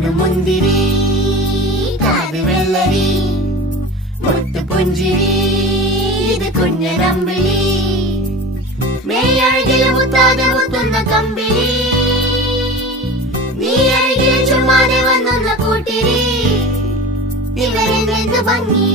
കണ്ണു മുന്തിരി കാത് വെള്ളരി മുത്തു പുഞ്ചിരി ഇത് കുഞ്ഞനമ്പിളി മെയ്യഴകില് മുത്താതെ മുത്തുന്ന കമ്പിളി നീ അഴകിൽ ചുമ്മാതെ വന്നൊന്ന കൂട്ടിരി ഇവരിൽ നിന്ന് ഭംഗി